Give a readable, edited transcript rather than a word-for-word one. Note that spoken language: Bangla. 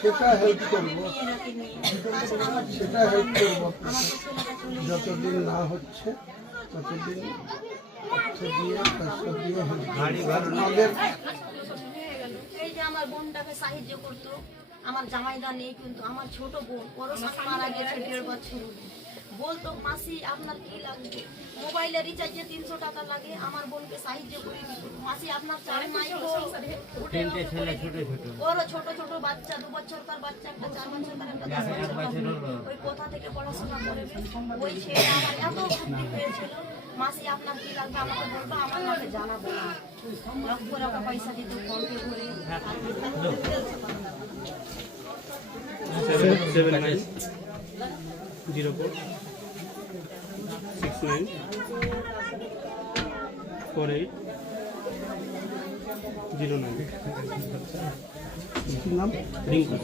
সেটা হেল্প করবো, সেটা হেল্প করবো। যতদিন না হচ্ছে ততদিন অর্থ দিয়ে পয়সা দিয়ে আমাদের এই যে আমার বোনটাকে সাহায্য করতো, আমার জামাইদা নেই কিন্তু আমার ছোট বোন ওরও মারা গেছে 1.5 বছর। বলতো মাসি আপনার কি লাগবে, মোবাইলে রিচার্জে 300 টাকা লাগে, আমার বোনকে সাহায্য করে দিত। মাসি আপনার চাল নাই, ওরও ছোট ছোট বাচ্চা, 2 বছরকার বাচ্চা, একটা 4 বছরকার, একটা 10 বছরকার। ওই কোথা থেকে পড়াশোনা করবে, ওই ছেলে আমার এত ভক্তি হয়েছিল। মাসি আপনার কি লাগবে আমাকে বলবো, আমার মাকে জানাবো না। লক্ষ টাকা পয়সা দিত ফোনপে করে। 79694809 নাম রিঙ্কু।